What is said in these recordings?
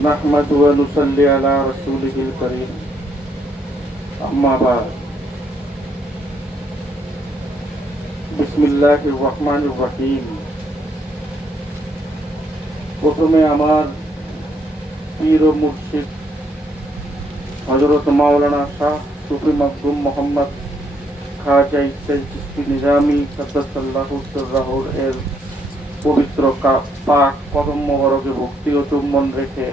نحمد ونصلي على رسوله الكريم أما بعد بسم الله الرحمن الرحيم প্রথমে আমার পীর ও মুর্শিদ হযরত মাওলানা শাহ সুফি মখদুম মোহাম্মদ খাজা ইসমাইল চিশতি নিজামী সাদ্দাতাল্লাহু সিররাহুর এর পবিত্র পাক কদম মোবারকে ভক্তি ও চুম্বন রেখে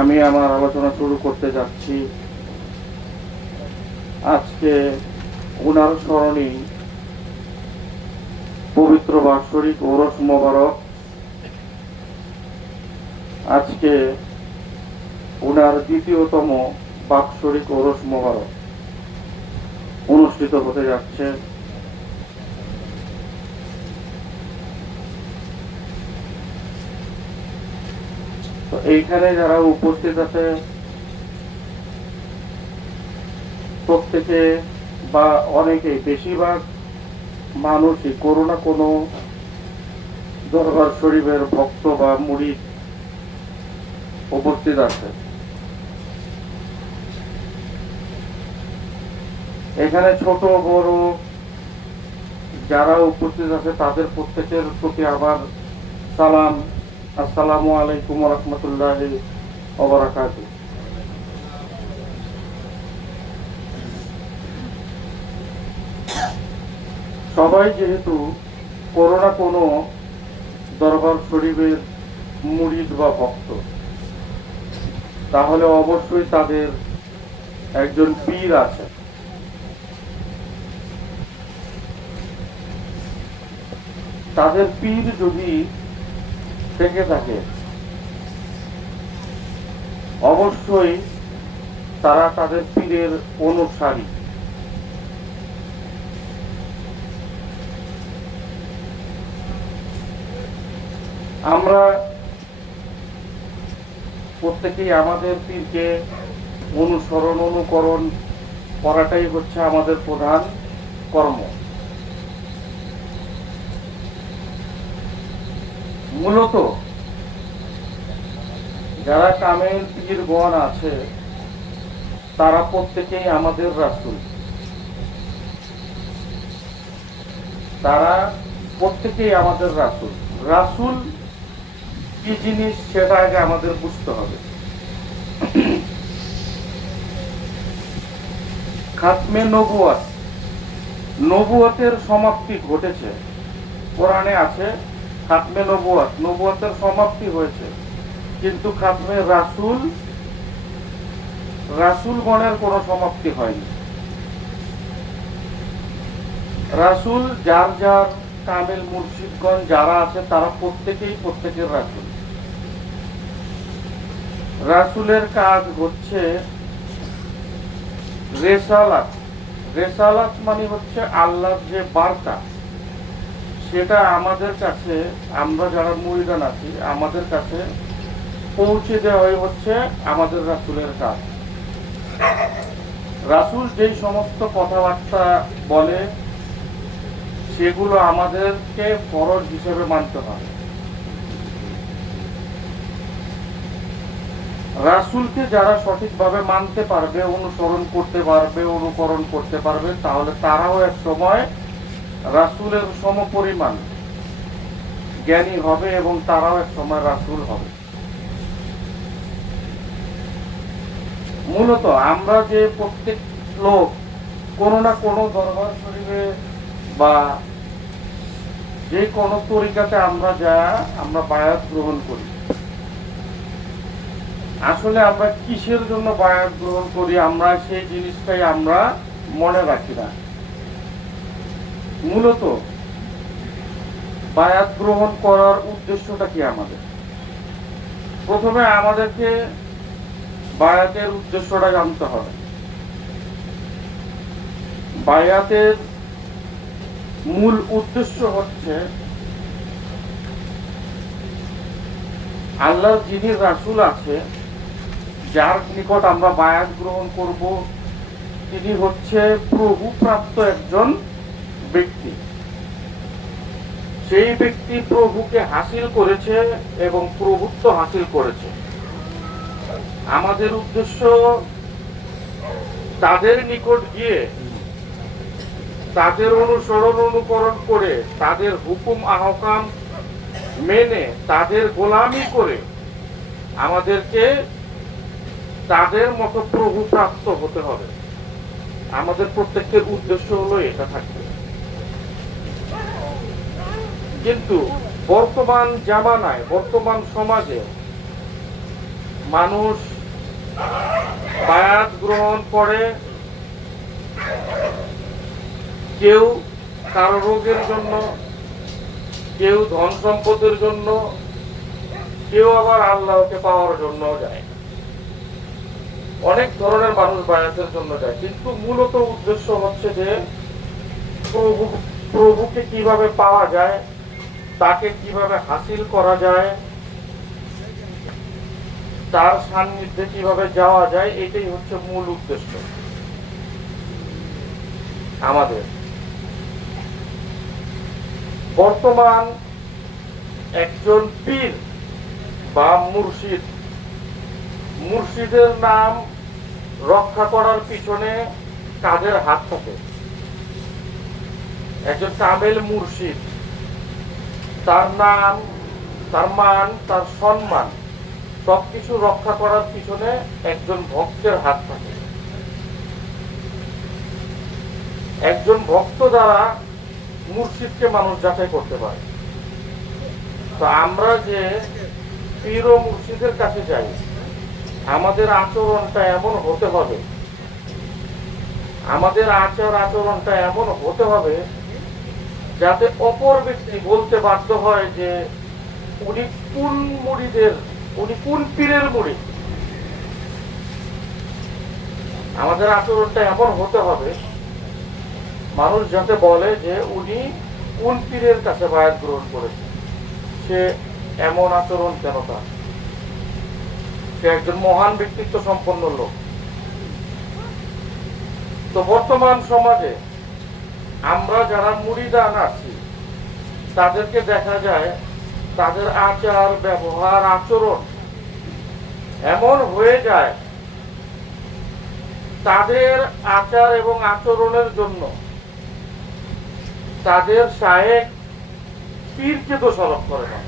আমি আমার আলোচনা শুরু করতে যাচ্ছি। আজকে উনার স্মরণে পবিত্র বাৎসরিক ওরস মোবারক, আজকে উনার দ্বিতীয়তম বাৎসরিক ওরস মোবারক অনুষ্ঠিত হতে যাচ্ছে। তো এইখানে যারা উপস্থিত আছে প্রত্যেকে বা অনেকে, বেশিরভাগ মানুষই কোনো না কোনো দরবার শরীফের ভক্ত বা মুরিদ উপস্থিত আছে। এখানে ছোট বড় যারা উপস্থিত আছে তাদের প্রত্যেকের প্রতি আবার সালাম, আসসালামু আলাইকুম ওয়া রাহমাতুল্লাহি ওয়া বারাকাতুহু। সবাই যেহেতু কোনো না কোনো দরবার শরীফের মুরিদ বা ভক্ত, তাহলে অবশ্যই তাদের একজন পীর আছে। তাদের পীর যদি থেকে থাকে অবশ্যই তারা তাদের পীরের অনুসারী। আমরা প্রত্যেকেই আমাদের পীরকে অনুসরণ অনুকরণ করাটাই হচ্ছে আমাদের প্রধান কর্ম। মূলত যারা কামেল পীরগণ আছে তারা প্রত্যেকেই আমাদের রাসূল, তারা প্রত্যেকেই আমাদের রাসূল। রাসূল কি জিনিস সেটা আগে আমাদের বুঝতে হবে। খাতমে নবুয়ত, নবুয়তের সমাপ্তি ঘটেছে। কোরআনে আছে খাতমে নবুয়ত, নবুয়তের সমাপ্তি হয়েছে, কিন্তু খাতমে রাসূল, রাসূলগণের কোনো সমাপ্তি হয়নি। রাসূল যার যার কামেল মুর্শিদগণ যারা আছে তারা প্রত্যেকেই প্রত্যেকের রাসূল। রাসূলের কাজ হচ্ছে রেসালাত। রেসালাত মানে হচ্ছে আল্লাহর যে বার্তা, সেটা আমাদের কাছে, আমরা যারা মুরিদান আছি আমাদের কাছে পৌঁছে দেওয়াই হচ্ছে আমাদের রাসূলের কাজ। রাসূল যেই সমস্ত কথাবার্তা বলে সেগুলো আমাদেরকে ফরজ হিসেবে মানতে হবে। রাসূলকে যারা সঠিকভাবে মানতে পারবে, অনুসরণ করতে পারবে, অনুকরণ করতে পারবে, তাহলে তারাও এক সময় রাসূলের সমপরিমাণ জ্ঞানী হবে এবং তারাও এক সময় রাসূল হবে। মূলত আমরা যে প্রত্যেক লোক কোনো না কোনো দরবার শরীফে বা যে কোনো তরিকাতে আমরা বায়াত গ্রহণ করি। আসলে আমরা কিসের জন্য বায়াত গ্রহণ করি আমরা সেই জিনিসটাই আমরা মনে রাখি না। মূলত বায়াত গ্রহণ করার উদ্দেশ্যটা কি আমাদের? প্রথমে আমাদেরকে বায়াতের উদ্দেশ্যটা জানতে হবে। বায়াতের মূল উদ্দেশ্য হচ্ছে আল্লাহর যিনি রাসূল আছে, যার নিকট আমরা বায়াত গ্রহণ করব, তিনি হচ্ছে প্রভু প্রাপ্ত একজন ব্যক্তি। সেই ব্যক্তি প্রভুকে হাসিল করেছে এবং প্রভুত্ব হাসিল করেছে। আমাদের উদ্দেশ্য তাদের নিকট গিয়ে তাদের অনুসরণ অনুকরণ করে তাদের হুকুম আহকাম মেনে তাদের গোলামি করে আমাদেরকে তাদের মতো প্রভু প্রাপ্ত হতে হবে। আমাদের প্রত্যেকের উদ্দেশ্য হলো এটা থাকবে। কিন্তু বর্তমান জামানায়, বর্তমান সমাজে মানুষ বায়াত গ্রহণ করে, কেউ কারো রোগের জন্য, কেউ ধন সম্পদের জন্য, কেউ আবার আল্লাহকে পাওয়ার জন্য যায়। অনেক ধরনের মানুষ বায়াতের জন্য যায়, কিন্তু মূলত উদ্দেশ্য হচ্ছে যে প্রভুকে কিভাবে পাওয়া যায়, তাকে কিভাবে হাসিল করা যায়, তার সান্নিধ্যে কিভাবে যাওয়া যায়, এটাই হচ্ছে মূল উদ্দেশ্য আমাদের। বর্তমান একজন পীর বা মুর্শিদ, মুর্শিদের নাম রক্ষা করার পিছনে কাদের হাত থাকে? একজন কামেল মুর্শিদ, তার নাম, তার মান, তার সম্মান সবকিছু রক্ষা করার পিছনে একজন ভক্তের হাত থাকে। একজন ভক্ত দ্বারা মুর্শিদকে মানুষ যাচাই করতে পারে। তো আমরা যে পীর ও মুর্শিদের কাছে যাই, আমাদের আচরণটা এমন হতে হবে, আমাদের আচরণটা এমন হতে হবে যাতে অপর ব্যক্তি বলতে বাধ্য হয় যে উনি কোন মুরিদের, উনি কোন পীরের মুরিদ। আমাদের আচরণটা এমন হতে হবে মানুষ যাতে বলে যে উনি কোন পীরের কাছে বায়াত গ্রহণ করেছে, সে এমন আচরণ কেন তার, সে একজন মহান ব্যক্তিত্ব সম্পন্ন লোক। তো বর্তমান সমাজে আমরা যারা মুরিদান আছি তাদেরকে দেখা যায় তাদের আচার ব্যবহার আচরণ এমন হয়ে যায়, তাদের আচার এবং আচরণের জন্য তাদের শায়েখ পীরকে দোষারোপ করে না,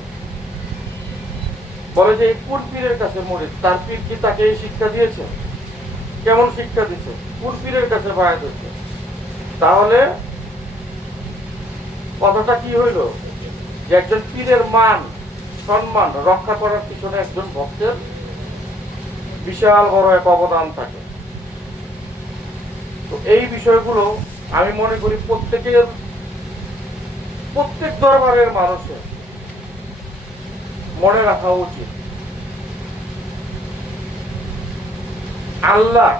বলে যে কোন পীরের কাছে মুরিদ, তার পীর কি তাকে এই শিক্ষা দিয়েছে, কেমন শিক্ষা দিচ্ছে, কোন পীরের কাছে বায়াত হচ্ছে। তাহলে কথাটা কি হইল যে একজন পীরের মান সম্মান রক্ষা করার পিছনে একজন ভক্তের বিশাল বড় এক অবদান থাকে। তো এই বিষয়গুলো আমি মনে করি প্রত্যেক দরবারের মানুষের মনে রাখা উচিত। আল্লাহ,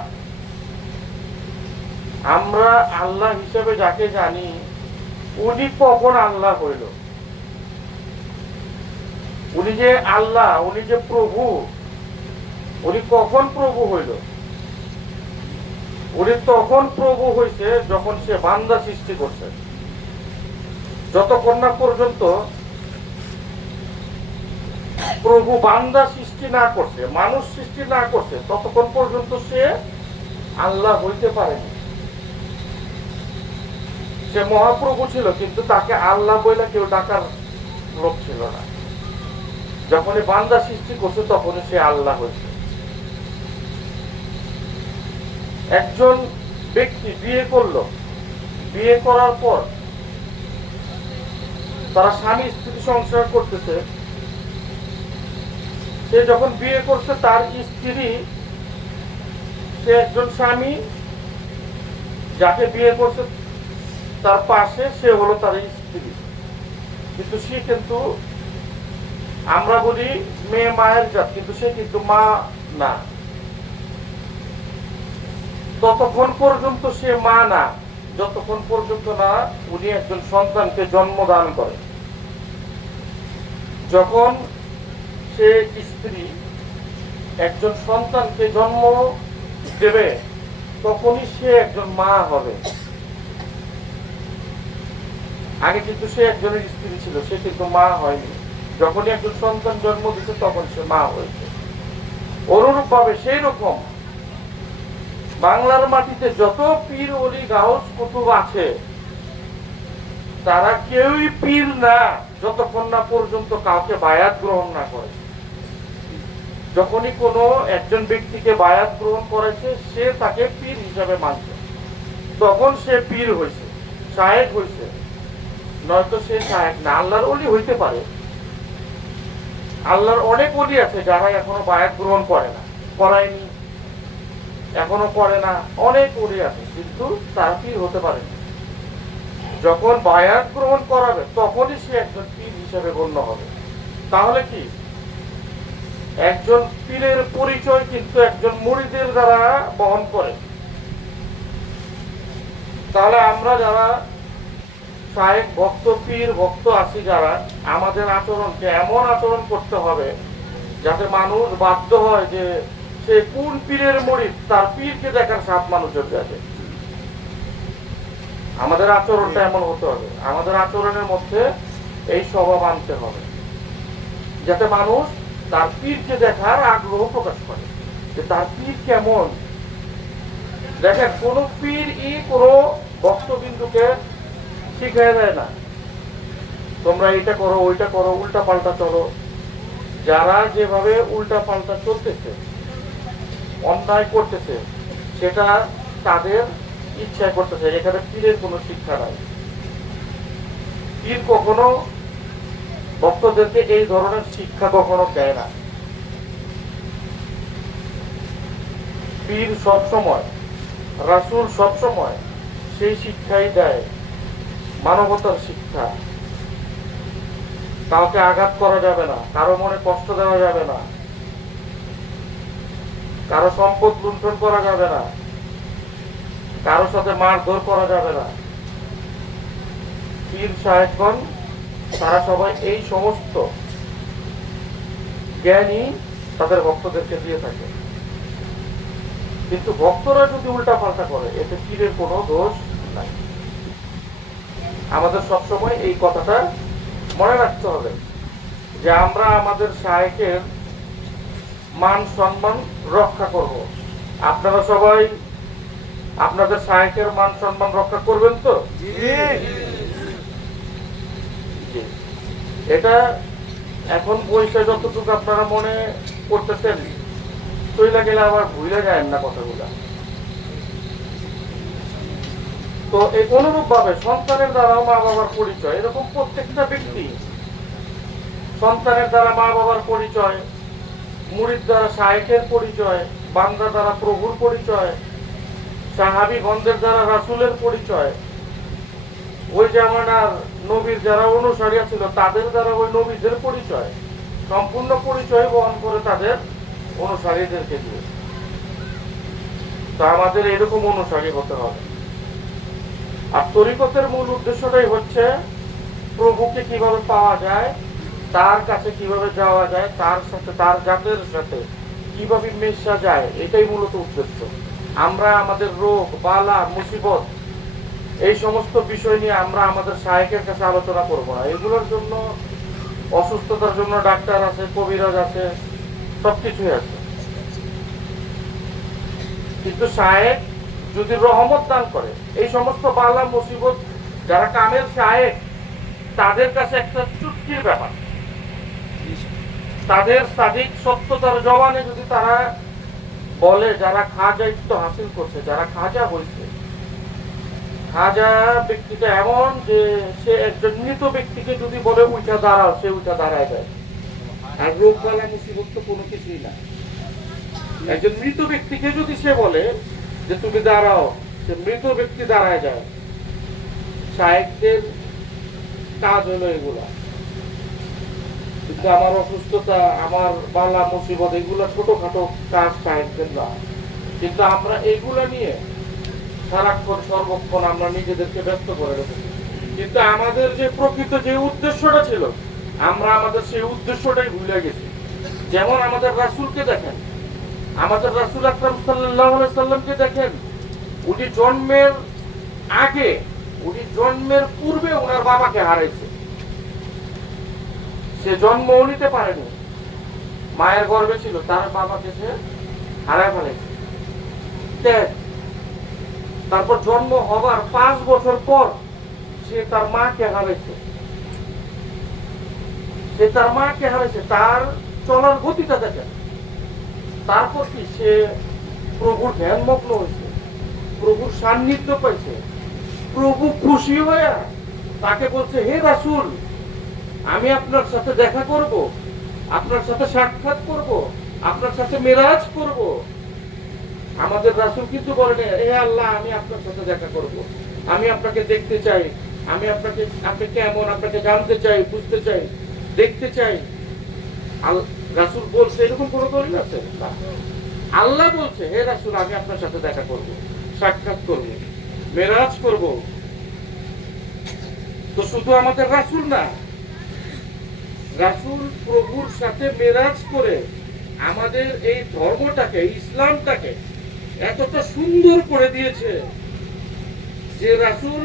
আমরা আল্লাহ হিসেবে যাকে জানি, উনি কখন আল্লাহ হইল, উনি যে আল্লাহ, উনি যে প্রভু, উনি কখন প্রভু হইল? উনি তখন প্রভু হইছে যখন সে বান্দা সৃষ্টি করছে। যতক্ষণ না পর্যন্ত প্রভু বান্দা সৃষ্টি না করছে, মানুষ সৃষ্টি না করছে, ততক্ষণ পর্যন্ত সে আল্লাহ হইতে পারেনি। সে মহাপ্রভু ছিল, কিন্তু তাকে আল্লাহ বলে কেউ ডাকার লোক ছিল না। যখনই বান্দা সৃষ্টি করছে তখনই সে আল্লাহ হয়েছে। একজন ব্যক্তি বিয়ে করলো, বিয়ে করার পর তারা স্বামী স্ত্রী সংসার করতেছে। সে যখন বিয়ে করছে তার স্ত্রী, সে একজন স্বামী যাকে বিয়ে করছে তার পাশে সে হলো তার স্ত্রী, কিন্তু সে কিন্তু আমরা বলি মেয়ে মায়ের জাত, কিন্তু সে কিন্তু মা না। ততক্ষণ পর্যন্ত সে মা না যতক্ষণ পর্যন্ত না উনি একজন সন্তানকে জন্মদান করে। যখন সে স্ত্রী একজন সন্তানকে জন্ম দেবে তখনই সে একজন মা হবে। আগে কিন্তু সে একজনের স্ত্রী ছিল, সে কিন্তু মা হয়নি। যখনই একজন সন্তান জন্ম দিচ্ছে তখন সে মা হয়েছে। অনুরূপ ভাবে সেই রকম বাংলার মাটিতে যত পীর অলি গাউস কুতুব আছে তারা কেউই পীর না যতক্ষণ না পর্যন্ত কাউকে বায়াত গ্রহণ না করে। যখনই কোনো একজন ব্যক্তিকে বায়াত গ্রহণ করেছে সে তাকে পীর হিসাবে মানছে, তখন সে পীর হয়েছে, শায়েখ হয়েছে। নয়তো সে শায়েখ না। আল্লাহর অলি হইতে পারে, আল্লাহর অনেক অলি আছে যারা এখনো বায়াত গ্রহণ করে না, করায়নি, এখনো করে না, অনেক অলি আছে, কিন্তু তারা পীর হতে পারে না। যখন বায়াত গ্রহণ করাবে তখনই সে একজন পীর হিসেবে গণ্য হবে। তাহলে কি একজন পীরের পরিচয় কিন্তু একজন মুরিদের দ্বারা বহন করে। তাহলে আমরা যারা শায়েখ ভক্ত, পীর ভক্ত আছি, যারা আমাদের আচরণকে এমন আচরণ করতে হবে যাতে মানুষ বাধ্য হয় যে সে কোন পীরের মুরিদ, তার পীরকে দেখার সাত মানুষের কাছে। আমাদের আচরণটা এমন হতে হবে, আমাদের আচরণের মধ্যে এই স্বভাব আনতে হবে যাতে মানুষ তার পীরকে দেখার আগ্রহ প্রকাশ করে যে তার পীর কেমন। দেখেন, কোন পীর কোনো ভক্তবিন্দুকে শিখিয়ে দেয় না তোমরা এটা করো, ওইটা করো, উল্টা পাল্টা চলো। যারা যেভাবে উল্টা পাল্টা চলতেছে, অন্যায় করতেছে, সেটা তাদের ইচ্ছায় করতেছে। এখানে পীরের কোনো শিক্ষা নাই। পীর কখনো ভক্তদেরকে এই ধরনের শিক্ষা কখনো দেয় না। পীর সবসময়, রাসূল সবসময় সেই শিক্ষাই দেয়, মানবতার শিক্ষা। কাউকে আঘাত করা যাবে না, কারো মনে কষ্ট দেওয়া যাবে না, কারো সম্পদ লুণ্ঠন করা যাবে না, কারো সাথে মারধর করা যাবে না। পীর সাহেবগণ তারা সবাই এই সমস্ত জ্ঞানই তাদের ভক্তদেরকে দিয়ে থাকে। কিন্তু ভক্তরা যদি উল্টা পাল্টা করে, এতে পীরের কোনো দোষ নাই। আমাদের সবসময় এই কথাটা মনে রাখতে হবে যে আমরা আমাদের শায়েখের মান সম্মান রক্ষা করব। আপনারা সবাই আপনাদের শায়েখের মান সম্মান রক্ষা করবেন তো? এটা এখন বইটা যতটুকু আপনারা মনে করতেছেন, চইলা গেলে আবার ভুলে যায় না কথাগুলা। তো এই অনুরূপ ভাবে সন্তানের দ্বারা মা বাবার পরিচয়, এরকম প্রত্যেকটা ব্যক্তি সন্তানের দ্বারা মা বাবার পরিচয়, মুরিদ দ্বারা শায়েখের পরিচয়, বান্দা দ্বারা প্রভুর পরিচয়, সাহাবী গণদের দ্বারা রাসূলের পরিচয়, ওই জামানার নবীর যারা অনুসারী ছিল তাদের দ্বারা ওই নবীদের পরিচয়, সম্পূর্ণ পরিচয় বহন করে তাদের অনুসারীদেরকে দিয়ে। তো আমাদের এরকম অনুসারী হতে হবে। আর তরিকতের মূল উদ্দেশ্যটাই হচ্ছে প্রভুকে কিভাবে পাওয়া যায়, তার কাছে কিভাবে যাওয়া যায়, তার সাথে, তার জাতের সাথে কিভাবে মেশা যায়, এটাই মূলত উদ্দেশ্য। আমরা আমাদের রোগ বালা মুসিবত এই সমস্ত বিষয় নিয়ে আমরা আমাদের শায়েখের কাছে আলোচনা করব না। এগুলোর জন্য অসুস্থতার জন্য ডাক্তার আছে, কবিরাজ আছে, সবকিছুই আছে। কিন্তু শায়েখ যদি রহমত দান করে, এই সমস্ত বালা মুসিবত যারা কামেল শায়েখ, তাদের কাছে একটা চুটকির ব্যাপার। তাদের সাদিক সত্যতার জবানে যদি তারা বলে, যারা খাজাইত্ব হাসিল করছে, যারা খাজা হয়েছে, খাজা ব্যক্তিটা এমন যে সে একজন মৃত ব্যক্তিকে যদি বলে উঠা দাঁড়াও, সে উঠা দাঁড়ায় যায়। আর রোগ বালা মুসিবত তো কোনো কিছুই না। একজন মৃত ব্যক্তিকে যদি সে বলে যে তুমি দাঁড়াও, সে মৃত ব্যক্তি দাঁড়ায় যায়। শায়েখদের কাজ হলো এগুলা। কিন্তু আমার অসুস্থতা, আমার বালা মুসিবত, এগুলো ছোটখাটো কাজ শায়েখদের না। কিন্তু আমরা এগুলা নিয়ে সারাক্ষণ সর্বক্ষণ আমরা নিজেদেরকে ব্যস্ত করে রেখেছি। কিন্তু আমাদের যে প্রকৃত যে উদ্দেশ্যটা ছিল, আমরা আমাদের সেই উদ্দেশ্যটাই ভুলে গেছি। যেমন আমাদের রাসূলকে দেখেন, আমাদের রাসূল আকরাম সাল্লাল্লাহু আলাইহি সাল্লামকে দেখেন, উনি জন্মের আগে উনি জন্মের পূর্বে ওনার বাবাকে হারাইছে, সে জন্ম নিতে পারেনি, মায়ের গর্ভে ছিল, তার বাবাকে সে হারায় ফেলেছে। তারপর জন্ম হবার 5 বছর পর সে তার মাকে হারাইছে, তার চলার গতিটা দেখেন। তারপর কি সে প্রভুর ধ্যানমগ্ন হয়েছে, প্রভুর সান্নিধ্য পাইছে, প্রভু খুশি হয়ে তাকে বলছে, হে রাসূল, আমি আপনার সাথে দেখা করব, আপনার সাথে সাক্ষাৎ করব, আপনার সাথে মেরাজ করব। আমাদের রাসূল কিন্তু বলেন, হে আল্লাহ, আমি আপনার সাথে দেখা করব, আমি আপনাকে দেখতে চাই, আমি আপনি কেমন, আপনাকে জানতে চাই, বুঝতে চাই, দেখতে চাই। রাসূল বলছে, এরকম কোন দলিল আছে? আল্লাহ বলছে, হে রাসূল, আমি আপনার সাথে দেখা করব, সাক্ষাৎ করব, মেরাজ করব। তো শুধু আমাদের রাসূল না, রাসূল প্রভুর সাথে মেরাজ করে আমাদের এই ধর্মটাকে, ইসলামটাকে এতটা সুন্দর করে দিয়েছে যে রাসূল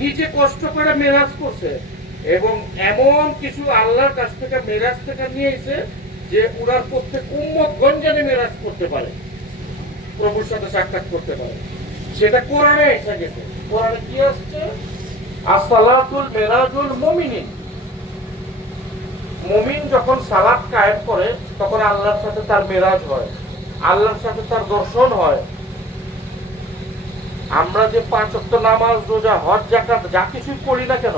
নিজে কষ্ট করে মেরাজ করছে, এবং এমন কিছু আল্লাহর কাছ থেকে মেরাজ থেকে নিয়ে এসে যে উনার প্রত্যেক উম্মতগণ যেন মেরাজ করতে পারে, প্রভুর সাথে সাক্ষাৎ করতে পারে। সেটা কোরআনে এসে গেছে। কোরআনে কি আসছে? আসসালাতুল মেরাজুল মুমিনিন। মুমিন যখন সালাত কায়েম করে তখন আল্লাহর সাথে তার মেরাজ হয়, আল্লাহর সাথে তার দর্শন হয়। আমরা যে 5 ওয়াক্ত নামাজ, রোজা, হজ, যাকাত যা কিছুই করি না কেন,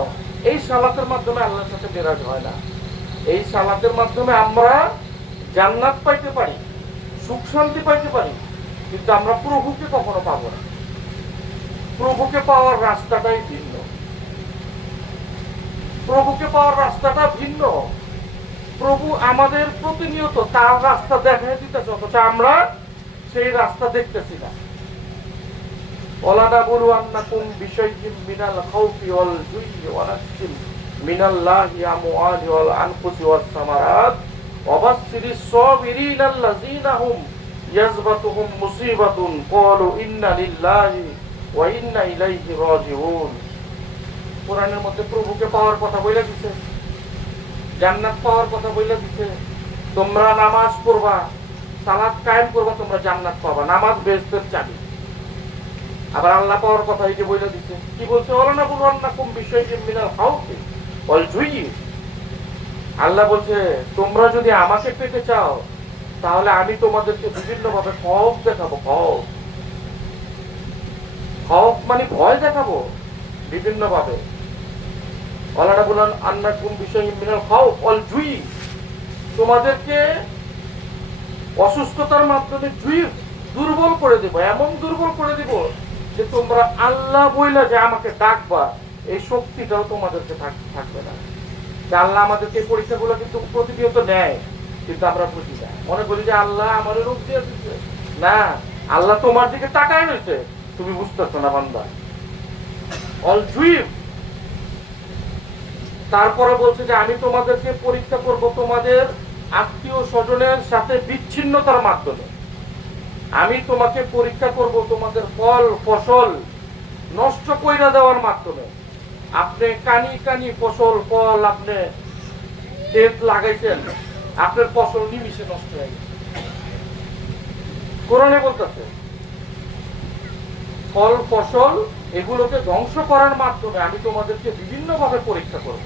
এই সালাতের মাধ্যমে আল্লাহর সাথে মেরাজ হয় না। এই সালাতের মাধ্যমে আমরা জান্নাত পাইতে পারি, সুখ শান্তি পাইতে পারি, কিন্তু আমরা প্রভুকে কখনো পাবো না। প্রভুকে পাওয়ার রাস্তাটাই ভিন্ন, প্রভুকে পাওয়ার রাস্তাটা ভিন্ন। প্রভু আমাদের প্রতিনিয়ত তার রাস্তা দেখাই দিতেছে, অথচ আমরা সেই রাস্তা দেখতেছি না। ওয়ালানাবলুওয়ান্নাকুম বিশাইইম মিনাল খাউফি ওয়াল জুই ওয়া নাকসিম মিনাল্লাহি আমওয়ালি ওয়াল আনফুসি ওয়াস সামারাত ওয়াবাশশিরিস সাবিরিন আল্লাযীনা হুম ইয়াযবাতুহুম মুসিবাতুন ক্বালু ইন্না লিল্লাহি ওয়া ইন্না ইলাইহি রাজিউন। কোরআনের মধ্যে প্রভুকে পাওয়ার কথা বলে দিয়েছে, জান্নাত পাওয়ার কথা বলে দিয়েছে। তোমরা নামাজ পড়বা, সালাত কায়েম করবা, তোমরা জান্নাত পাবা, নামাজ বেহেশতের চাবি। আবার আল্লাহ পাওয়ার কথা এই যে বলে দিচ্ছে, কি বলছে? ওয়ালানাবলুওয়ান্নাকুম বিশাইইম মিনাল খাউফি ওয়াল জুই। আল্লাহ বলছে, তোমরা যদি আমাকে পেতে চাও তাহলে আমি তোমাদেরকে বিভিন্ন ভাবে খৌফ দেখাবো। খৌফ মানে ভয় দেখাবো বিভিন্ন ভাবে। ওয়ালানাবলুওয়ান্নাকুম বিশাইইম মিনাল খাউফ ওয়াল জুই, তোমাদেরকে অসুস্থতার মাধ্যমে জুই দুর্বল করে দেব, এমন দুর্বল করে দেব যে তোমরা আল্লাহ বইলা যে আমাকে ডাকবা, এই শক্তিটাও তোমাদেরকে থাকবে না। আল্লাহ আমাদেরকে পরীক্ষাগুলো কিন্তু প্রতিনিয়ত নেয়, কিন্তু আমরা বুঝি না, মনে করি যে আল্লাহ আমার রোগ দিয়ে দিচ্ছে। না, আল্লাহ তোমার দিকে তাকায় রয়েছে, তুমি বুঝতেছো না বান্দা। অল জুইব। তারপরে বলছে যে আমি তোমাদেরকে পরীক্ষা করব তোমাদের আত্মীয় স্বজনের সাথে বিচ্ছিন্নতার মাধ্যমে। আমি তোমাকে পরীক্ষা করব তোমাদের ফল ফসল নষ্ট কইরা দেওয়ার মাধ্যমে। আপনি কানি ফসল ফল আপনি ক্ষেত লাগাইছেন, আপনার ফসল নিমিষে নষ্ট হয়ে গেছে। কোরআনে বলতেছে ফল ফসল এগুলোকে ধ্বংস করার মাধ্যমে আমি তোমাদেরকে বিভিন্ন ভাবে পরীক্ষা করব।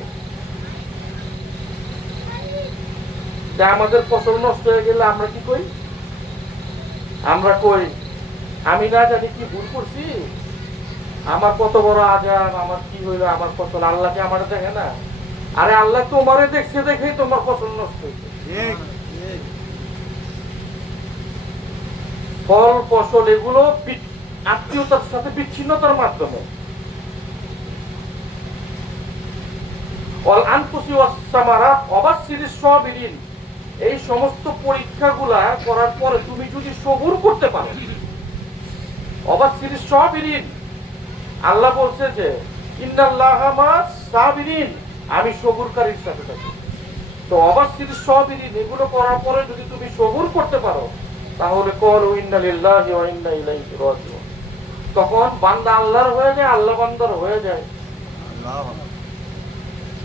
আমাদের ফসল নষ্ট হয়ে গেলে আমরা কি করি? আমরা কই, আমি না জানি কি ভুল করছি, আমার কত বড় আজাব, আমার কি হইলো, আমার ফসল আল্লাহকে আমার দেখে না। আরে আল্লাহ তোমারে দেখছে, দেখেই তোমার ফসল নষ্ট হয়েছে। ফল ফসল এগুলো আত্মীয়তার সাথে বিচ্ছিন্নতার মাধ্যমে। এই সমস্ত পরীক্ষাগুলা করার পরে তুমি যদি সবুর করতে পারো, অবাসিরিস সাবিরিন, আল্লাহ বলছে যে ইন্নাল্লাহা মা'আস সাবিরিন, আমি সবুরকারীর সাথে থাকি। তো অবাসিরিস সাবিরিন এগুলো করার পরে যদি তুমি সবুর করতে পারো, তাহলে ক্বালু ইন্না লিল্লাহি ওয়া ইন্না ইলাইহি রাজিউন, তখন বান্দা আল্লাহর হয়ে যায়, আল্লাহ বান্দার হয়ে যায়।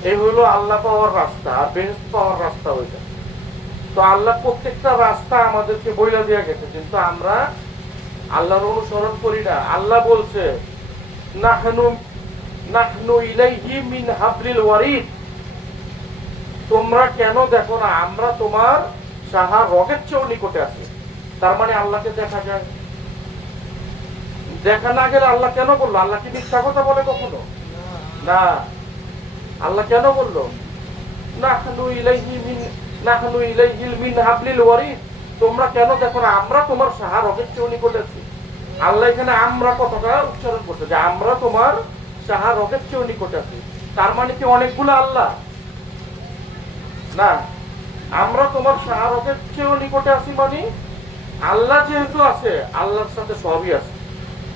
এই হলো আল্লাহ পাওয়ার রাস্তা, আর বেহেশত পাওয়ার রাস্তা ওইটা। তো আল্লাহ প্রত্যেকটা রাস্তা আমাদেরকে বইলা দিয়ে গেছে, কিন্তু আমরা আল্লাহর অনুসরণ করি না। আল্লাহ বলছে নাহনু ইলাইহি মিন হাবলিল ওয়ারিদ, তোমরা কেন দেখো না আমরা তোমার সাহা রগের চেয়েও নিকটে আছি। তার মানে আল্লাহকে দেখা যায়। দেখা না গেলে আল্লাহ কেন বললো? আল্লাহ কি মিথ্যা কথা বলে কখনো? না। আল্লাহ কেন বললো নাহনু ইলাইহি মিন হাবলিল ওয়ারিদ, তোমরা কেন দেখো না আমরা তোমার সাহা রগের চেয়েও নিকটে আছি। আল্লাহ এখানে আমরা কথাটা উচ্চারণ করছে যে আমরা তোমার সাহা রগের চেয়েও নিকটে আছি। তার মানে কি অনেকগুলো আল্লাহ? না, আমরা তোমার সাহা রগের চেয়েও নিকটে আছি মানে আল্লাহ যেহেতু আছে, আল্লাহর সাথে সবই আছে।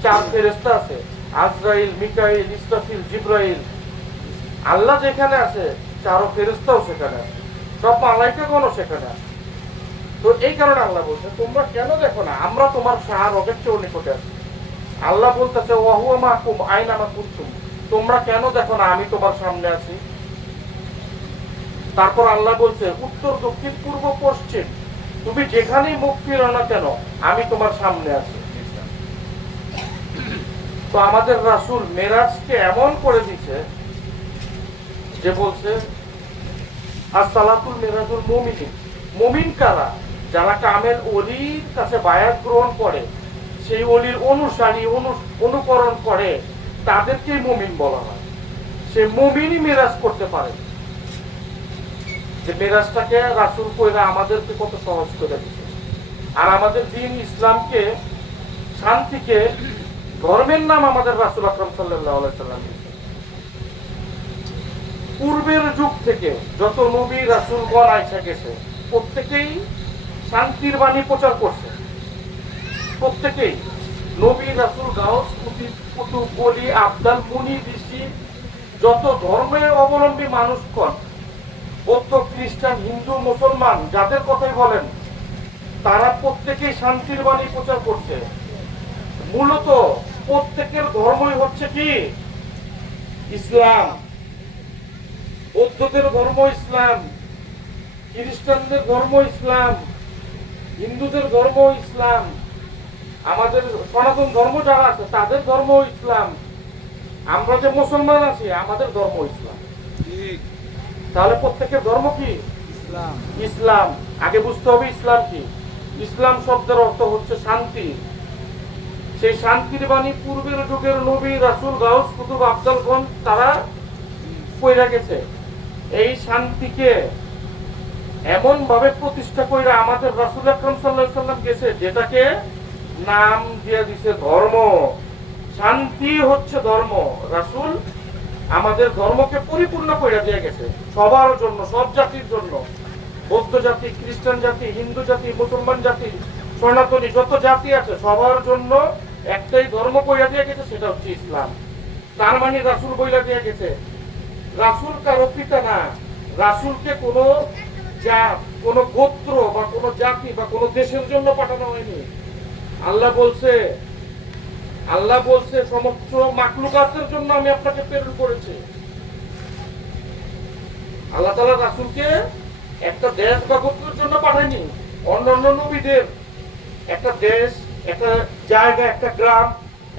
4 ফেরেশতা আছে, আজরাইল, মিকাইল, ইসরাফিল, জিবরাইল। আল্লাহ যেখানে আছে 4 ফেরেশতাও সেখানে আছে, সব মালাইকাগণও সেখানে আছে। তো এই কারণে আল্লাহ বলছে তোমরা কেন দেখো না আমরা তোমার সাহা রগের চেয়েও নিকটে আছি। আল্লাহ বলতেছে ওয়া হুয়া মাকুম আইনামা কুনতুম, তোমরা কেন দেখো না আমি তোমার সামনে আছি। তারপর আল্লাহ বলছে উত্তর, দক্ষিণ, পূর্ব, পশ্চিম, তুমি যেখানেই মুখ ফিরো না কেন আমি তোমার সামনে আছি। তো আমাদের রাসূল মেরাজকে এমন করে দিছে যে বলছে আসসালাতুল মিরাজুল মুমিনিন, মুমিন কারা? যারা কামেল ওলির কাছে বায়াত গ্রহণ করে, সেই ওলির অনুসারী অনুকরণ করে, তাদেরকেই মুমিন বলা হয়। সে মুমিনই মেরাজ করতে পারে। যে মেরাজটাকে রাসূল কইরা আমাদেরকে কত সহজ করে দিচ্ছে। আর আমাদের দ্বীন ইসলামকে, শান্তিকে, ধর্মের নাম আমাদের রাসূল আকরাম সাল্লাল্লাহু আলাইহি সাল্লাম দিয়েছেন। পূর্বের যুগ থেকে যত নবী রাসূলগণ আইসা গেছে প্রত্যেকেই শান্তির বাণী প্রচার করছে। প্রত্যেকেই নবী রাসূল, গাউস, কুতুব, ওলি, আবদাল, মুনি, ঋষি, যত ধর্মের অবলম্বী মানুষগণ, বৌদ্ধ, খ্রিস্টান, হিন্দু, মুসলমান, যাদের কথাই বলেন, তারা প্রত্যেকেই শান্তির বাণী প্রচার করছে। মূলত প্রত্যেকের ধর্মই হচ্ছে কি? ইসলাম। বৌদ্ধদের ধর্ম ইসলাম, খ্রিস্টানদের ধর্ম ইসলাম, হিন্দুদের ধর্ম ইসলাম, আমাদের সনাতন ধর্ম যারা আছে তাদের ধর্ম ইসলাম, আমরা যে মুসলমান আছি আমাদের ধর্ম ইসলাম। তাহলে প্রত্যেকের ধর্ম কি? ইসলাম। ইসলাম। আগে বুঝতে হবে ইসলাম কি। ইসলাম শব্দের অর্থ হচ্ছে শান্তি। সেই শান্তির বাণী পূর্বের যুগের নবী রাসূল, গাউস, কুতুব, আবদালগণ তারা কইরা গেছে। এই শান্তিকে এমন ভাবে প্রতিষ্ঠা কইরা আমাদের রাসূল আকরাম সাল্লাল্লাহু আলাইহি সাল্লাম গেছে, যেটাকে নাম দিয়ে দিছে ধর্ম। শান্তি হচ্ছে ধর্ম। রাসূল আমাদের ধর্মকে পরিপূর্ণ কইরা দিয়ে গেছে সবার জন্য, সব জাতির জন্য। বৌদ্ধ জাতি, খ্রিস্টান জাতি, হিন্দু জাতি, মুসলমান জাতি, সনাতনী যত জাতি আছে সবার জন্য একটাই ধর্ম কইরা দিয়ে গেছে, সেটা হচ্ছে ইসলাম। তার মানে রাসূল বইলা দিয়ে গেছে রাসূল কারো পিতা না। রাসূলকে কোনো জাত, কোনো গোত্র বা কোনো জাতি বা কোনো দেশের জন্য পাঠানো হয়নি। আল্লাহ বলছে সমস্ত মাখলুকাতের জন্য আমি আপনাকে প্রেরণ করেছি। আল্লাহ তাআলা রাসূলকে একটা দেশ বা গোত্রের জন্য পাঠায়নি। অন্যান্য নবীদের একটা দেশ, একটা জায়গা, একটা গ্রাম,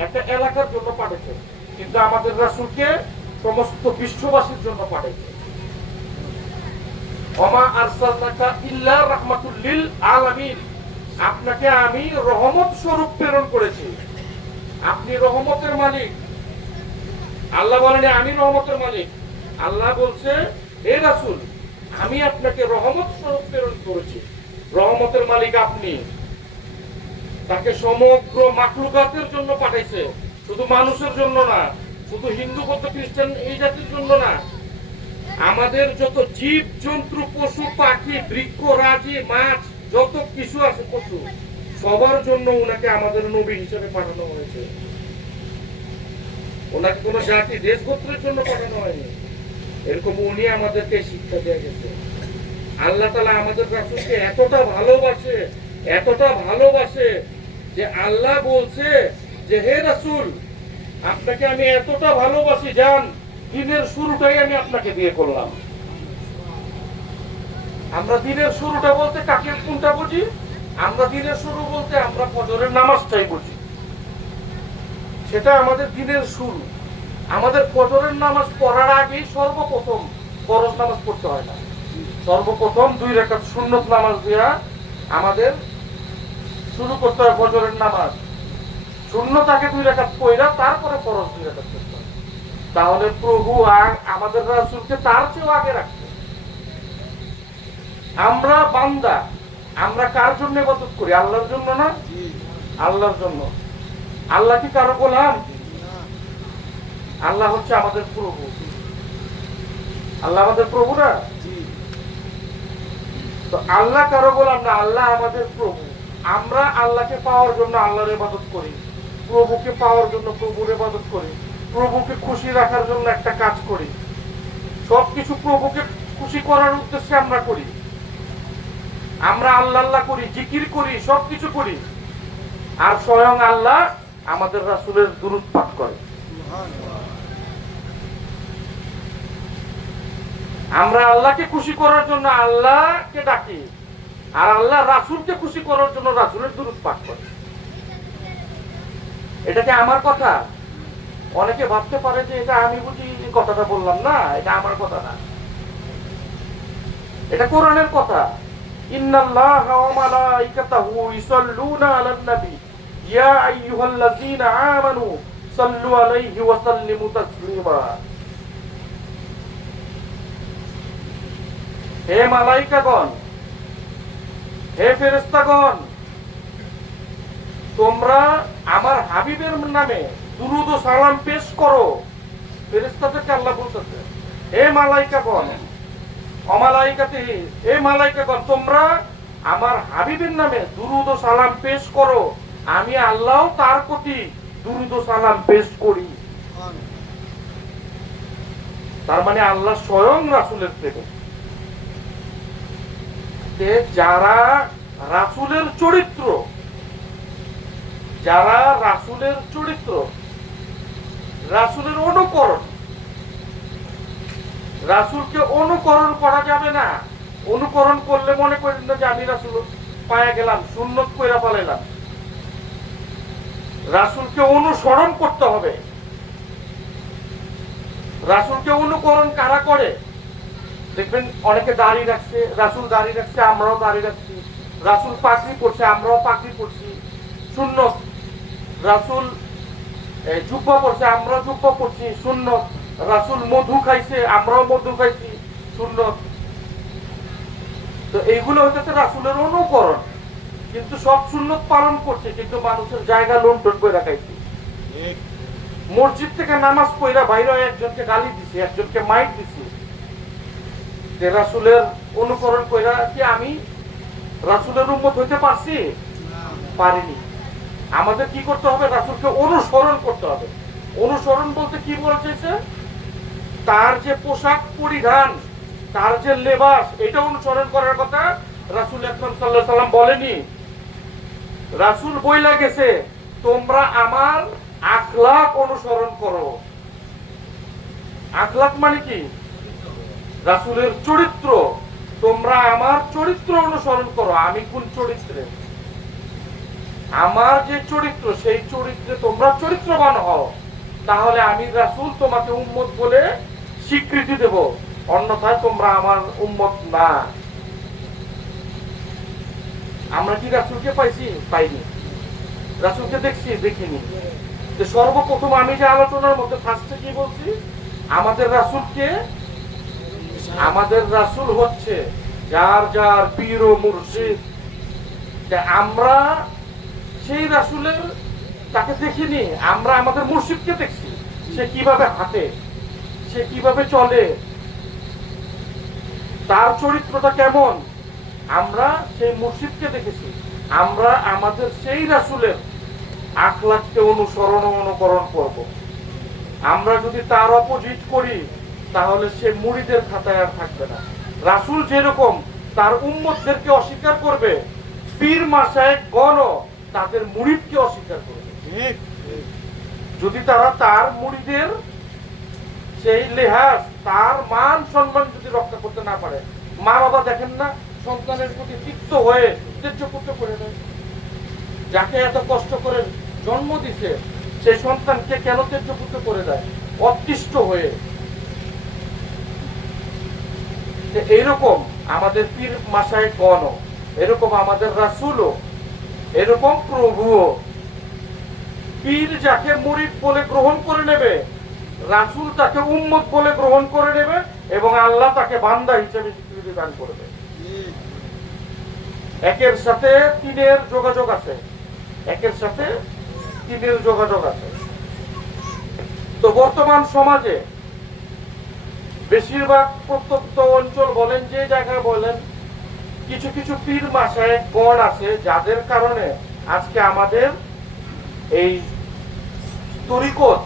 একটা এলাকার জন্য পাঠিয়েছে, কিন্তু আমাদের রাসূলকে সমস্ত বিশ্ববাসীর জন্য পাঠিয়েছে। ওমা আরসালনাকা ইল্লা রাহমাতুল লিল আলামিন, আপনাকে আমি রহমত স্বরূপ প্রেরণ করেছি। আপনি রহমতের মালিক। আল্লাহ বলেন আমি রহমতের মালিক। আল্লাহ বলছে হে রাসূল আমি আপনাকে রহমত স্বরূপ প্রেরণ করেছি। রহমতের মালিক আপনি। তাকে সমগ্র মাখলুকাতের জন্য পাঠাইছে, শুধু মানুষের জন্য না, শুধু হিন্দু, বৌদ্ধ, খ্রিস্টান এই জাতির জন্য না। আমাদের যত জীব জন্তু, পশু পাখি, বৃক্ষ, রাজি, মাছ, যত কিছু আছে পশু, সবার জন্য উনাকে আমাদের নবী হিসেবে পাঠানো হয়েছে। ওনাকে কোন জাতি, দেশ, গোত্রের জন্য পাঠানো হয়নি। এরকম উনি আমাদেরকে শিক্ষা দিয়ে গেছে। আল্লাহ তাআলা আমাদের রাসূলকে এতটা ভালোবাসে যে আল্লাহ বলছে যে হে রাসূল, আপনাকে আমি এতটা ভালোবাসি, যান দিনের শুরুটাই আমি আপনাকে বিয়ে করলাম। আমরা দিনের শুরুটা বলতে কাকে কোনটা বুঝি? আমরা দিনের শুরু বলতে আমরা ফজরের নামাজটাই বুঝি, সেটা আমাদের দিনের শুরু। আমাদের ফজরের নামাজ পড়ার আগেই সর্বপ্রথম ফরজ নামাজ পড়তে হয় না, সর্বপ্রথম 2 রাকাত সুন্নত নামাজ দিয়া আমাদের শুরু করতে হয় ফজরের নামাজ। সুন্নত আগে 2 রাকাত পড়া, তারপরে ফরজ 2 রাকাত পড়তে হয়। তাহলে প্রভু আর আমাদের রাসূলকে তার চেয়েও আগে রাখছে। আমরা বান্দা, আমরা কার জন্য ইবাদত করি? আল্লাহর জন্য না? আল্লাহর জন্য। আল্লাহ কি কারো গোলাম? আল্লাহ হচ্ছে আমাদের প্রভু। আল্লাহ আমাদের প্রভু না? তো আল্লাহ কারো গোলাম না, আল্লাহ আমাদের প্রভু। আমরা আল্লাহকে পাওয়ার জন্য আল্লাহর ইবাদত করি, প্রভুকে পাওয়ার জন্য প্রভুর ইবাদত করি, প্রভুকে খুশি রাখার জন্য একটা কাজ করি। সবকিছু প্রভুকে খুশি করার উদ্দেশ্যে আমরা করি। আমরা আল্লাহ আল্লাহ করি, জিকির করি, সবকিছু করি। আর স্বয়ং আল্লাহ আমাদের রাসূলের দুরূদ পাঠ করে। আমরা আল্লাহকে খুশি করার জন্য আল্লাহকে ডাকি, আর আল্লাহ রাসূলকে খুশি করার জন্য রাসূলের দুরূদ পাঠ করে। এটা কি আমার কথা? অনেকে ভাবতে পারে যে এটা আমি বুঝি কথাটা বললাম, না, এটা আমার কথা না, এটা কোরআনের কথা। ইন্নাল্লাহা ওয়া মালাইকাতাহু ইউসাল্লুনা আলান নবী ইয়া আইয়ুহাল্লাযীনা আমানু সাল্লু আলাইহি ওয়া সাল্লিমু তাসলিমা। হে মালাইকাগণ, হে ফেরেশতাগণ, তোমরা আমার হাবিবের নামে দুরূদ ও সালাম পেশ করো। ফেরেশতাদেরকে আল্লাহ বলতেছে, হে মালাইকাগণ, অমালাইকাতিহি, হে মালাইকাগণ, তোমরা আমার হাবিবের নামে দুরূদ ও সালাম পেশ করো। আমি আল্লাহ তার প্রতি দুরূদ ও সালাম পেশ করি। তার মানে আল্লাহ স্বয়ং রাসূলের প্রেমিক। যারা রাসূলের চরিত্র, যারা রাসূলের চরিত্র, রাসূলের অনুকরণ, রাসূলকে অনুকরণ করা যাবে না। অনুকরণ করলে মনে করেন না যে আমি রাসূল পায়া গেলাম, সুন্নত কইরা ফেলাইলাম। রাসূলকে অনুসরণ করতে হবে। রাসূলকে অনুকরণ কারা করে? দেখবেন অনেকে দাড়ি রাখছে, রাসূল দাড়ি রাখছে, আমরাও দাড়ি রাখছি। রাসূল পাগড়ি পরছে, আমরাও পাগড়ি পরছি, সুন্নত। রাসূল জুব্বা পরছে, আমরাও জুব্বা পরছি, সুন্নত। রাসূল মধু খাইছে, আমরাও মধু খাইছি, সুন্নত। তো এইগুলো হচ্ছে রাসূলের অনুকরণ। কিন্তু সব সুন্নত পালন করছে, কিন্তু মানুষের জায়গা লুণ্ঠন করে রাখাইছে। মসজিদ থেকে নামাজ পড়া বাইরে একজনকে গালি দিছে, একজনকে মাইক দিছে। যে রাসূলের অনুকরণ কইরা কি আমি রাসূলের উম্মত হইতে পারছি? পারিনি। আমাদের কি করতে হবে? রাসূলকে অনুসরণ করতে হবে। অনুসরণ বলতে কি বলতেছে? তার যে পোশাক পরিধান, তার যে লেবাস, এটা অনুসরণ করার কথা রাসূল আকরাম সাল্লাল্লাহু আলাইহি সাল্লাম বলেনি। রাসূল বইলা গেছে, তোমরা আমার আখলাক অনুসরণ করো। আখলাক মানে কি? রাসূলের চরিত্র। তোমরা আমার চরিত্র অনুসরণ করো। আমি কোন চরিত্রে? আমার যে চরিত্র, সেই চরিত্রে তোমরা চরিত্রবান হও। তাহলে আমি রাসূল তোমাকে উম্মত বলে স্বীকৃতি দেব, অন্যথায় তোমরা আমার উম্মত না। আমরা কি রাসূলকে পাইছি? পাইনি। রাসূলকে দেখছি? দেখিনি। যে সর্বপ্রথম আমি যে আলোচনার মধ্যে ফার্স্টে কি বলছি, আমাদের রাসূলকে, আমাদের রাসূল হচ্ছে যার যার পীর ও মুর্শিদ। আমরা সেই রাসূলের তাকে দেখিনি, আমরা আমাদের মুর্শিদকে দেখছি। সে কিভাবে হাঁটে, সে কিভাবে চলে, তার চরিত্রটা কেমন, আমরা সেই মুর্শিদকে দেখেছি। আমরা আমাদের সেই রাসূলের আখলাককে অনুসরণ ও অনুকরণ করব। আমরা যদি তার অপোজিট করি, তাহলে সে মুরিদের খাতায় আর থাকবে না। রাসূল যেরকম তার উম্মতদেরকে অস্বীকার করবে, পীর মাশায়েখ গণ তাদের মুরিদকে অস্বীকার করবে। যদি তারা তার মুরিদের সেই লেহাজ, তার মান সম্মান যদি রক্ষা করতে না পারে, মা বাবা দেখেন না সন্তানের প্রতি তিক্ত হয়ে তেজ্যপুত্র করে দেয়। যাকে এত কষ্ট করে জন্ম দিছে সেই সন্তানকে কেন তেজ্যপুত্র করে দেয় অতিষ্ঠ হয়ে? এইরকম আমাদের পীর মাসায়েখ গণ, এরকম আমাদের রাসূলও, এরকম প্রভুও। পীর যাকে মুরিদ বলে গ্রহণ করে নেবে, রাসূল তাকে উম্মত বলে গ্রহণ করে নেবে, এবং আল্লাহ তাকে বান্দা হিসেবে স্বীকৃতি দান করবে। একের সাথে তিনের যোগাযোগ আছে, একের সাথে তিনের যোগাযোগ আছে। তো বর্তমান সমাজে বেশিরভাগ প্রত্যন্ত অঞ্চল বলেন, যে জায়গায় বলেন, কিছু কিছু পীর মাসায়েখ গণ আছে যাদের কারণে আজকে আমাদের এই তরিকত,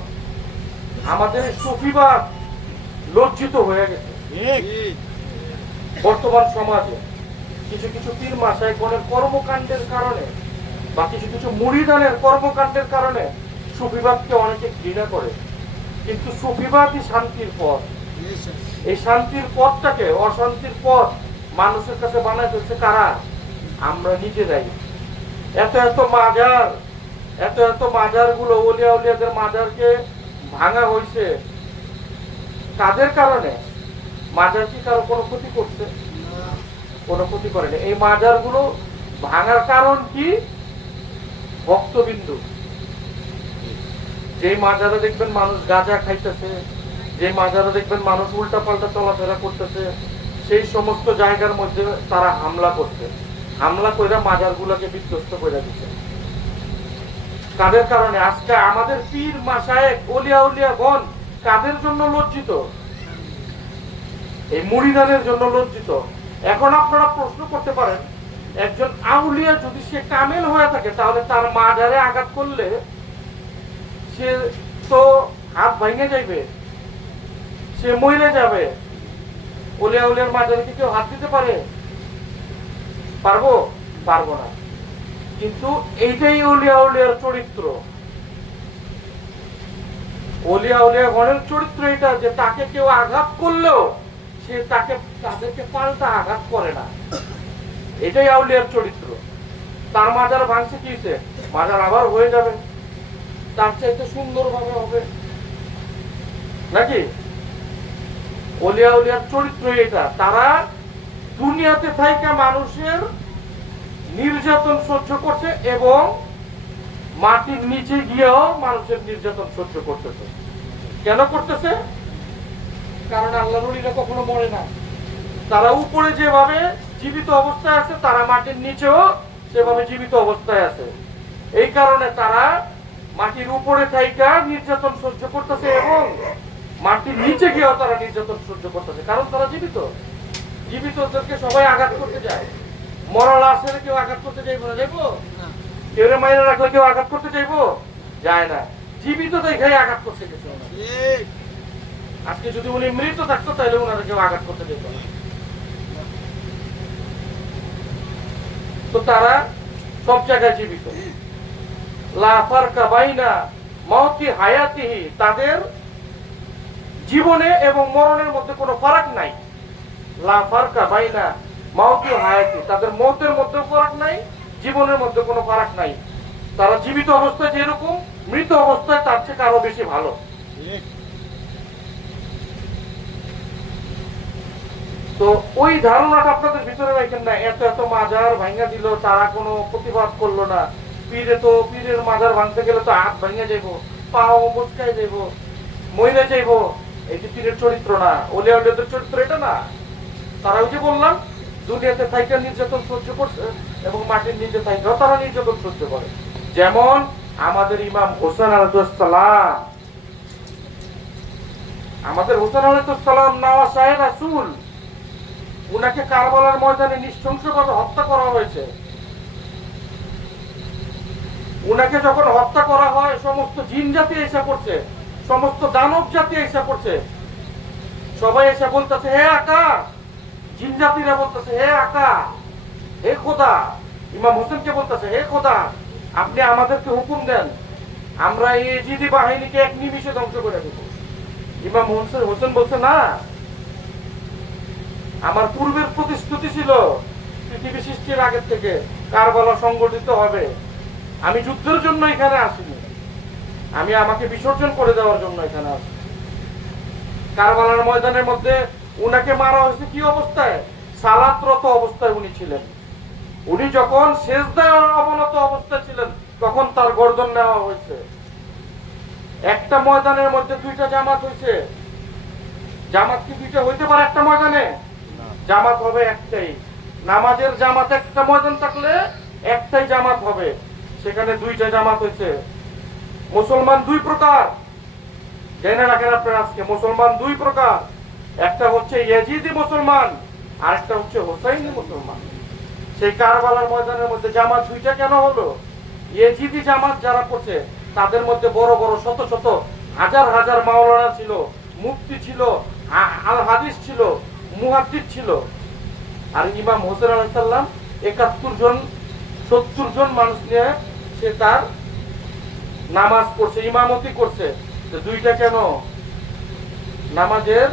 আমাদের সুফিবাদ লজ্জিত হয়ে গেছে। বর্তমান সমাজে কিছু কিছু পীর মাসায়েখ গণের কর্মকাণ্ডের কারণে বা কিছু কিছু মুরিদানের কর্মকাণ্ডের কারণে সুফিবাদকে অনেকে ঘৃণা করে। কিন্তু সুফিবাদই শান্তির পথ। এই শান্তির পথটাকে অশান্তির পথ মানুষের কাছে বানায় ফেলছে কারা? আমরা নিজেরাই। এত এত মাজার, এত এত মাজার গুলো, ওলিয়া উলিয়াদের মাজারকে ভাঙা হয়েছে কাদের কারণে? মাজার কি কারো কোনো ক্ষতি করছে? কোনো ক্ষতি করেনি। এই মাজার গুলো ভাঙার কারণ কি? ভক্তবিন্দু। যে মাজারে দেখবেন মানুষ গাঁজা খাইতেছে, যে মাজারে দেখবেন মানুষ উল্টা পাল্টা চলাফেরা করতেছে, সেই সমস্ত জায়গার মধ্যে তারা হামলা করছে। হামলা করে মাজার গুলাকে বিধ্বস্ত করে দিচ্ছে। কাদের কারণে? আজকে আমাদের পীর মাসায়েখ ওলিয়া উলিয়া গণ কাদের জন্য লজ্জিত? এই মুরিদানের জন্য লজ্জিত। এখন আপনারা প্রশ্ন করতে পারেন, একজন আউলিয়া যদি সে কামেল হয়ে থাকে তাহলে তার মাজারে আঘাত করলে সে তো হাত ভেঙে যাবে, সে মরে যাবে। ওলিয়া উলিয়ার মাজারে কি কেউ হাত দিতে পারে? পারবো? পারবো না। কিন্তু এইটাই ওলিয়া উলিয়ার চরিত্র। ওলিয়া উলিয়া গণের চরিত্র এটা, যে তাকে কেউ আঘাত করলেও সে তাদেরকে পাল্টা আঘাত করে না। এটাই আউলিয়ার চরিত্র। তার মাজার ভাঙছে কি হয়েছে? মাজার আবার হয়ে যাবে, তার চাইতে সুন্দর ভাবে হবে নাকি? ওলিয়া উলিয়ার চরিত্র এটা। তারা দুনিয়াতে থাইকা মানুষের নির্যাতন সহ্য করছে এবং মাটির নিচে গিয়েও মানুষের নির্যাতন সহ্য করতেছে। কেন করতেছে? কারণ আল্লাহর ওলিরা কখনো মরে না। তারা উপরে যেভাবে জীবিত অবস্থায় আছে, তারা মাটির নিচেও সেভাবে জীবিত অবস্থায় আছে। এই কারণে তারা মাটির উপরে থাইকা নির্যাতন সহ্য করতেছে এবং মাটির নিচে গিয়েও তারা নির্যাতন সহ্য করতেছে, কারণ তারা জীবিত। জীবিতদেরকে সবাই আঘাত করতে যায়। মরা লাশের কেউ আঘাত করতে চাইবো না? যাইবো? কেউ মাইনে রাখলে কেউ আঘাত করতে চাইবো? যায় না। জীবিত দেখাই আঘাত করতে গেছে। আজকে যদি উনি মৃত থাকতো তাহলে ওনারা কেউ আঘাত করতে যেত না। তো তারা সব জায়গায় জীবিত। লা ফারকা বাইনা মাউতি হায়াতিহি, তাদের জীবনে এবং মরণের মধ্যে কোনো ফারাক নাই। লা ফারকা বাইনা মাউতি হায়াতি, তাদের মৌতের মধ্যে ফারাক নাই, জীবনের মধ্যে কোনো ফারাক নাই। তারা জীবিত অবস্থায় যেরকম, মৃত অবস্থায় তার থেকে আরো বেশি ভালো। তো ওই ধারণাটা আপনাদের ভিতরে রাখেন না। এত এত মাজার ভাঙা দিল, তারা কোনো প্রতিবাদ করলো না। পীরের মাজার ভাঙতে গেলে তো হাত ভাঙে যাইব, পাও মুচকায় যাইব, মইরে যাইব। এটি পীরের চরিত্র না, ওলিয়া উলিয়াদের চরিত্র এটা না। তারা ওই যে বললাম, দুনিয়াতে থাইকা নির্যাতন সহ্য করছে এবং মাটির নিচে থাইকাও তারা নির্যাতন সহ্য করে। যেমন আমাদের ইমাম হোসেন আলাইহিস সালাম, আমাদের হোসেন আলাইহিস সালাম নাওয়া শাহে রাসূল, উনাকে কারবালার ময়দানে নৃশংসভাবে হত্যা করা হয়েছে। উনাকে যখন হত্যা করা হয়, সমস্ত জিন জাতি এসে পড়ছে, সমস্ত দানব জাতি এসে পড়ছে। সবাই এসে বলতেছে, হে আকা। জিন জাতিরা বলতেছে, হে আকা, হে খোদা। ইমাম হোসেনকে বলতেছে, হে খোদা, আপনি আমাদেরকে হুকুম দেন আমরা এই ইয়েজিদি বাহিনীকে এক নিমিষে ধ্বংস করে দেব। ইমাম হোসেন বলছে না, আমার পূর্বের প্রতিশ্রুতি ছিল পৃথিবী সৃষ্টির আগের থেকে কারবালা সংগঠিত হবে। আমি যুদ্ধের জন্য এখানে আসিনি, আমি আমাকে বিসর্জন করে দেওয়ার জন্য এখানে আসি। কারবালার ময়দানের মধ্যে উনাকে মারা হয়েছে কি অবস্থায়? সালাতরত অবস্থায় উনি ছিলেন। উনি যখন সেজদায় অবনত অবস্থায় ছিলেন তখন তার গর্দন নেওয়া হয়েছে। একটা ময়দানের মধ্যে দুইটা জামাত হয়েছে। জামাত কি দুইটা হইতে পারে একটা ময়দানে? জামাত হবে একটাই। নামাজের জামাত একটা ময়দান থাকলে একটাই জামাত হবে, সেখানে দুইটা জামাত হয়েছে। মুসলমান দুই প্রকার, জেনে রাখেন আপনারা আজকে। মুসলমান দুই প্রকার, একটা হচ্ছে ইয়াজিদি মুসলমান আর একটা হচ্ছে হোসাইনি মুসলমান। সেই কারবালার ময়দানের মধ্যে জামাত দুইটা কেন হলো? ইয়াজিদি জামাত যারা করছে তাদের মধ্যে বড় বড় শত শত হাজার হাজার মাওলানা ছিল, মুফতি ছিল, আল হাদিস ছিল, মুহাদ্দিস ছিল। আর ইমাম হোসেন আলাইহিস সালাম ৭১ জন ৭০ জন মানুষ নিয়ে সে তার নামাজ পড়ছে, ইমামতি করছে। তো দুইটা কেন? নামাজের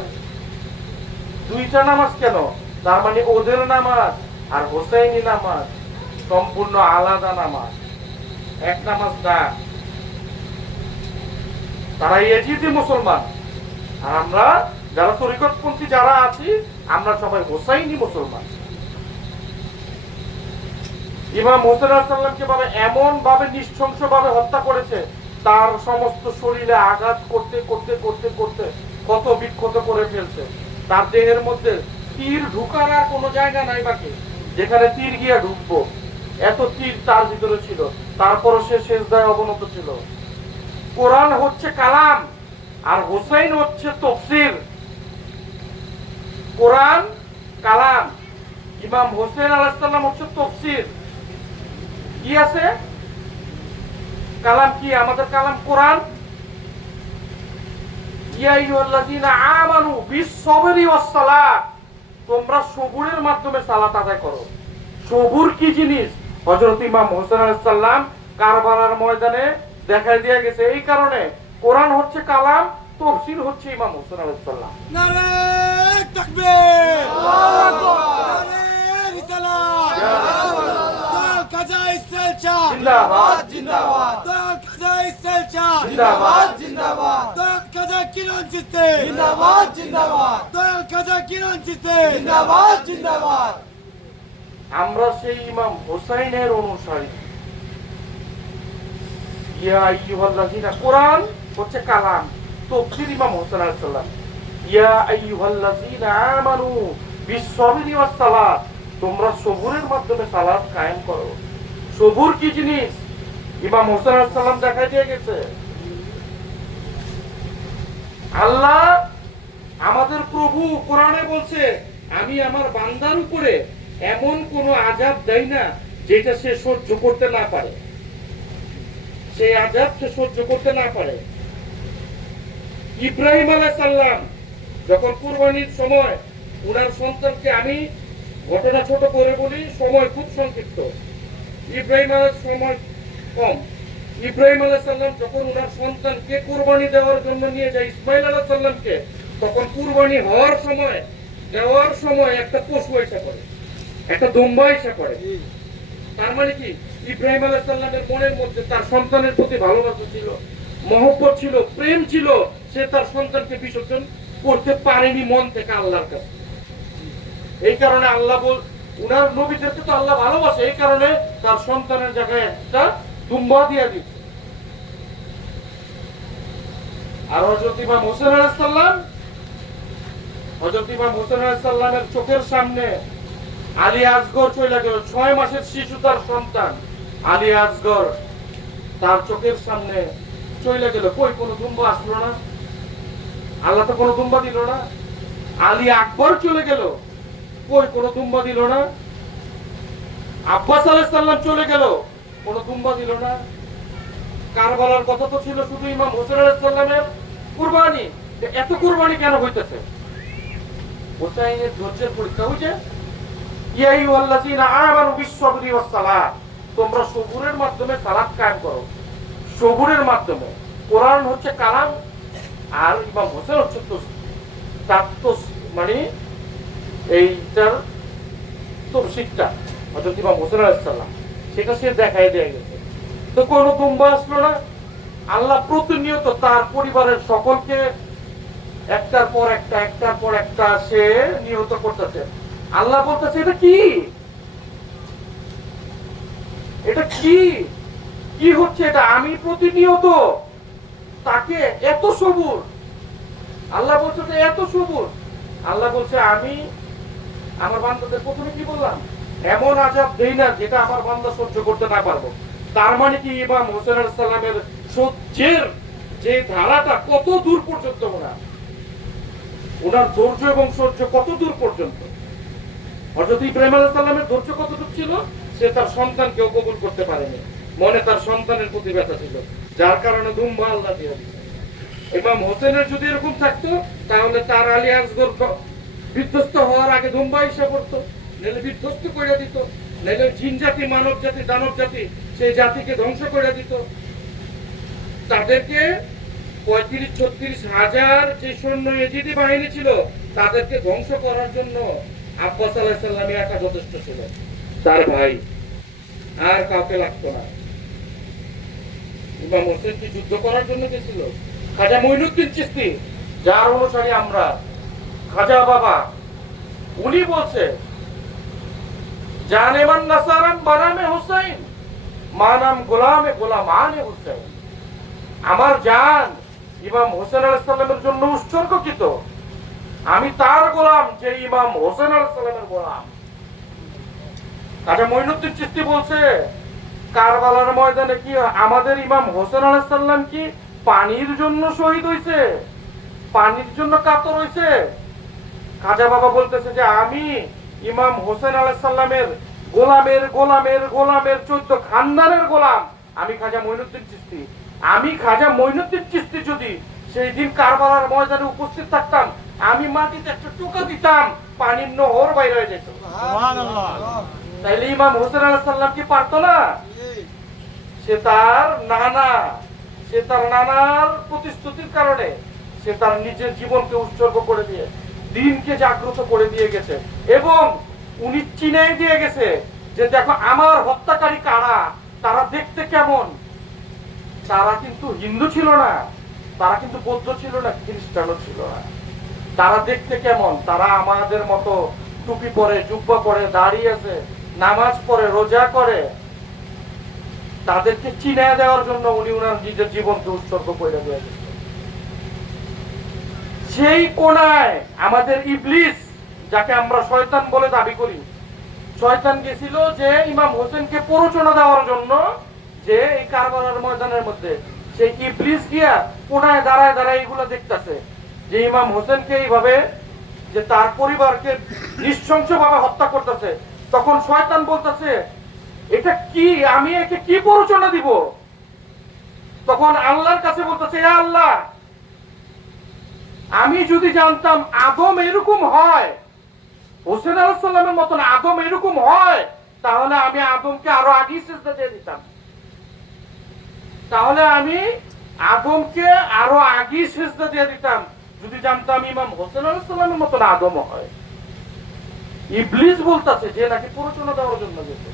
দুইটা নামাজ কেন? তার মানে ওদের নামাজ আর হোসাইনি নামাজ সম্পূর্ণ আলাদা নামাজ, এক নামাজ না। তারা ইয়াজিদি মুসলমান আর আমরা যারা তরিকতপন্থী যারা আছি আমরা সবাই হোসাইনি মুসলমান। ইমাম হোসেন আলাইহিস সালামকে ভাবে এমন ভাবে নৃশংস ভাবে হত্যা করেছে, তার সমস্ত শরীরে আঘাত করতে করতে করতে করতে কত বিক্ষত করে ফেলছে। তার দেহের মধ্যে তীর ঢুকার আর কোনো জায়গা নাই বাকি, যেখানে তীর গিয়া ঢুকবো এত তীর তার ভিতরে ছিল। তারপরও সে সেজদায় অবনত ছিল। কোরআন হচ্ছে কালাম আর হোসাইন হচ্ছে তাফসীর। কোরআন কালাম, ইমাম হোসেন আলাইহিস সালাম হচ্ছে তাফসীর। কি আছে? কালাম কি? আমাদের কালাম কোরআন। ইয়া আইয়ুহাল্লাযীনা আমানু বিস-সাবরি ওয়াস-সালাত, তোমরা সবুরের মাধ্যমে সালাত আদায় করো। সবুর কি জিনিস? হযরত ইমাম হোসেন আলাইহিস সালাম কারবালার ময়দানে দেখাই দিয়ে গেছে। এই কারণে কোরআন হচ্ছে কালাম, তাফসীর হচ্ছে ইমাম হোসেন আলাইহিস সালাম। নারে তাকবীর, আল্লাহু আকবার, নারে রিসালাত, দল কাজা ইসেলচা জিন্দাবাদ জিন্দাবাদ, দল কাজা ইসেলচা জিন্দাবাদ জিন্দাবাদ, দল কাজা কিরণ জিতে জিন্দাবাদ জিন্দাবাদ, দল কাজা কিরণ জিতে জিন্দাবাদ জিন্দাবাদ। আমরা সেই ইমাম হোসাইনের অনুসারী। ইয়া আইয়ুহাল্লাযীনা, কোরআন হচ্ছে কালাম, তাফসীর ইমাম হোসেন আলাইহিস সালাম। ইয়া আইয়ুহাল্লাযীনা আমানু বিস-সাবরি ওয়াস-সালাত, তোমরা সবুরের মাধ্যমে সালাত কায়েম করো। সবুর কি জিনিস? ইমাম হোসেন আলাইহিস সালাম দেখাই দিয়ে গেছে। আল্লাহ আমাদের প্রভু কোরআনে বলছে, আমি আমার বান্দার উপরে এমন কোন আযাব দেই না যেটা সে সহ্য করতে না পারে, সেই আযাব সে সহ্য করতে না পারে। ইব্রাহিম আলাইহিস সালাম যখন কুরবানির সময় উনার সন্তানকে, আমি ঘটনা ছোট করে বলি, সময় খুব সংক্ষিপ্ত, ইব্রাহিম আলাইহিস সময় কম। ইব্রাহিম আলাইহিস সালাম যখন উনার সন্তানকে কুরবানি দেওয়ার জন্য নিয়ে যায় ইসমাইল আলাইহিস সালামকে, তখন কুরবানি হওয়ার সময়, দেওয়ার সময় একটা পশু এসে পড়ে, একটা দুম্বা এসে পড়ে। তার মানে কি? ইব্রাহিম আলাইহিস সালামের মনের মধ্যে তার সন্তানের প্রতি ভালোবাসা ছিল, মহব্বত ছিল, প্রেম ছিল। সে তার সন্তানকে বিসর্জন করতে পারেনি মন থেকে আল্লাহর কাছে। এই কারণে আল্লাহ উনার নবীদেরকে তো আল্লাহ ভালোবাসে, এই কারণে তার সন্তানের জায়গায় একটা দুম্বা দিয়ে দিচ্ছে। আর হযরত ইমাম হোসেন আলাইহিস সালাম, হযরত ইমাম হোসেন আলাইহিস সালামের চোখের সামনে আলী আসগর চলে গেল, 6 মাসের শিশু তার সন্তান আলী আসগর তার চোখের সামনে চলে গেল। কই কোনো দুম্বা আসলো না, আল্লাহ তো কোনো দুম্বা দিল না। আলী আকবর চলে গেল, কই কোনো দুম্বা দিল না। আব্বাস আলাইহিস সালাম চলে গেল, কোনো দুম্বা দিল না। কারবালার কথা তো ছিল শুধু ইমাম হোসেন আলাইহিস সালামের কুরবানি, এত কুরবানি কেন হইতেছে? হোসাইনের ধৈর্যের পরীক্ষা হইছে। ইয়া আইয়ুহাল্লাযীনা আমানু বিস-সাবরি ওয়াস-সালাত, তোমরা সবুরের মাধ্যমে সালাত কায়েম করো। সবুরের মাধ্যমে। কোরআন হচ্ছে কালাম, আর ইমাম হোসেন হচ্ছে মানে এইটার তফসিরটা হযরত ইমাম হোসেন আলাইহিস সালাম, সেটা সে দেখাই দিয়ে গেছে। তো কোনো দুম্বা আসলো না। আল্লাহ প্রতিনিয়ত তার পরিবারের সকলকে একটার পর একটা সে নিহত করতেছে। আল্লাহ বলতেছে এটা কি, এটা কি কি হচ্ছে এটা? আমি প্রতিনিয়ত তাকে এত সবুর, আল্লাহ বলছে যে এত সবুর। আল্লাহ বলছে আমি আমার বান্দাদের প্রথমে কি বললাম, এমন আযাব দেই না যেটা আমার বান্দা সহ্য করতে না পারবো। তার মানে কি ইমাম হোসেন আলাইহিস সালামের সহ্যের যে ধারাটা কত দূর পর্যন্ত, ওনার ধৈর্য এবং সহ্য কত দূর পর্যন্ত। হযরত ইব্রাহিম আলাইহিস সালামের ধৈর্য কতটুকু ছিল, সে তার সন্তানকেও কবুল করতে পারেনি, মনে তার সন্তানের প্রতি ব্যথা ছিল, যার কারণে দুম্বা আল্লাহ দিয়ে দিয়েছে। ইমাম হোসেনের যদি এরকম থাকতো তাহলে তার আলী আসগর বিধ্বস্ত হওয়ার আগে দুম্বা হিসেবে করতো, নাহলে বিধ্বস্ত করে দিত, নাহলে জিন জাতি, মানব জাতি, দানব জাতি, সেই জাতিকে ধ্বংস করে দিত। তাদেরকে ৩৫-৩৬ হাজার যে সৈন্য ইজিদি বাহিনী ছিল তাদেরকে ধ্বংস করার জন্য আব্বাস আলাইহিস সালাম একা যথেষ্ট ছিল, তার ভাই আর কাউকে লাগতো না। ইমাম হোসেন কি যুদ্ধ করার জন্য গেছিল? খাজা মঈনুদ্দিন চিশতি, যার অনুসারী আমরা, খাজা বাবা, উনি বলছে জানে মান নাসারাম বানামে হুসাইন মানাম গোলামে গোলামানে হুসাইন। আমার জান ইমাম হোসেন আলাইহিস সালামের জন্য উৎসর্গকৃত, আমি তার গোলাম যে ইমাম হোসেন আলাইহিস সালামের গোলাম। খাজা মঈনুদ্দিন চিশতি বলছে কারবালার ময়দানে কি আমাদের ইমাম হোসেন আলাইহিস সালাম কি পানির জন্য শহীদ হইছে, পানির জন্য কাতর হইছে? খাজা বাবা বলতেছে যে আমি ইমাম হোসেন আলাইহিস সালামের গোলামের গোলামের গোলামের 14 খানদানের গোলাম, আমি খাজা মঈনুদ্দিন চিশতি। আমি খাজা মঈনুদ্দিন চিশতি যদি সেই দিন কারবালার ময়দানে উপস্থিত থাকতাম, আমি মাটিতে একটা টোকা দিতাম, পানির নহর বাইরে হয়ে যেত। সুবহানাল্লাহ। তাইলে ইমাম হোসেন আলাইহিস সালাম কি পারতো না? সে তার নানার প্রতিশ্রুতির কারণে সে তার নিজের জীবনকে উৎসর্গ করে দিয়ে দিনকে জাগ্রত করে দিয়ে গেছে, এবং উনি চিনাই দিয়ে গেছে যে দেখো আমার হত্যাকারী কারা, তারা দেখতে কেমন। তারা কিন্তু হিন্দু ছিল না, তারা কিন্তু বৌদ্ধ ছিল না, খ্রিস্টানও ছিল না। তারা দেখতে কেমন? তারা আমাদের মতো টুপি পরে, জুব্বা পরে, দাঁড়িয়ে আছে, নামাজ পড়ে, রোজা করে। তাদেরকে চিনে দেওয়ার জন্য উনি ওনার নিজের জীবনকে উৎসর্গ করে দিয়েছেন। সেই কোনায় আমাদের ইবলিস, যাকে আমরা শয়তান বলে দাবি করি, শয়তান গেছিল যে ইমাম হোসেনকে প্ররোচনা দেওয়ার জন্য, যে এই কারবালার ময়দানের মধ্যে সেই ইবলিস গিয়া কোনায় দাঁড়ায় দাঁড়ায় এগুলো দেখতেছে যে ইমাম হোসেনকে এইভাবে যে তার পরিবারকে নৃশংসভাবে হত্যা করতেছে। তখন শয়তান বলতেছে এটা কি, আমি একে কি প্ররোচনা দিব? তখন আল্লাহর কাছে বলতেছে হে আল্লাহ, আমি যদি জানতাম আদম এরকম হয়, হোসেন আলাইহিস সালামের মতন আদম এরকম হয়, তাহলে আমি আদমকে আরো আগে সিজদা দিয়ে দিতাম, তাহলে আমি আদমকে আরো আগে সিজদা দিয়ে দিতাম যদি জানতাম ইমাম হোসেন আলাইহিস সালামের মতন আদম হয়। ইবলিস বলতাছে যে নাকি প্ররোচনা দেওয়ার জন্য গেছে,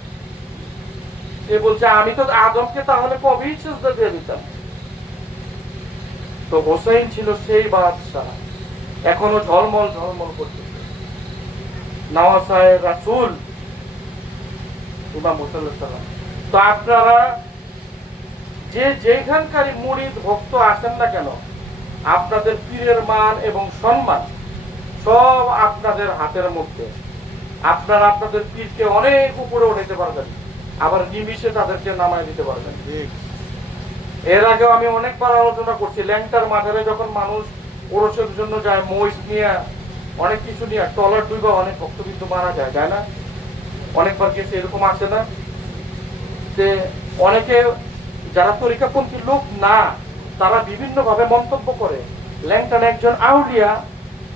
সে বলছে আমি তো আদমকে তাহলে কবেই সিজদা দিয়ে দিতাম। তো হোসেন ছিল সেই বাদশা, এখনো ঝলমল ঝলমল করতেছে, নওয়াসায় রাসূল ইমাম হোসেন আলাইহিস সালাম। তো আপনারা যে যেখানকারই মুরিদ ভক্ত আসেন না কেন, আপনাদের পীরের মান এবং সম্মান সব আপনাদের হাতের মধ্যে। আপনারা আপনাদের পীরকে অনেক উপরে উঠাইতে পারবেন, আবার নিমিষে তাদেরকে নামায় দিতে পারবেন। এর আগেও আমি অনেকবার আলোচনা করছি, ল্যাংটার মাজারে যখন মানুষ ওরসের জন্য যায়, মহিষ নিয়ে অনেক কিছু নিয়ে, টলার ডুইবা অনেক ভক্তবিন্দু মারা যায়, তাই না? অনেকবার গেছে, এরকম আছে না যে অনেকে যারা তরিকাপন্থী লোক না, তারা বিভিন্ন ভাবে মন্তব্য করে ল্যাংটার একজন আউলিয়া,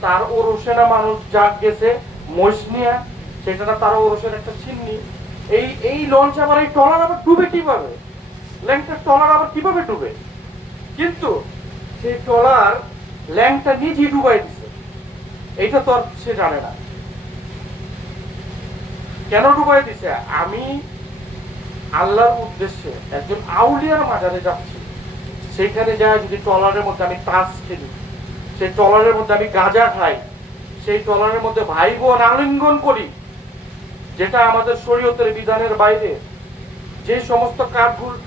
তার ওরসেনা মানুষ যা গেছে মহিষ নিয়ে, সেটা তার ওরসের একটা চিহ্নি। এই লঞ্চ আবার এই টলার আবার ডুবে কিভাবে? ল্যাংটা ট্রলার আবার কিভাবে ডুবে? কিন্তু সেই ট্রলার ল্যাংটা নিজেই ডুবাই দিছে, এইটা তো আর সে জানে না। কেন ডুবাই দিছে? আমি আল্লাহর উদ্দেশ্যে একজন আউলিয়ার মাজারে যাচ্ছি, সেখানে যায় যদি ট্রলারের মধ্যে আমি তাস খেলি, সেই ট্রলারের মধ্যে আমি গাঁজা খাই, সেই ট্রলারের মধ্যে ভাই বোন আলিঙ্গন করি, যেটা আমাদের শরীয়তের বিধানের বাইরে, যে সমস্ত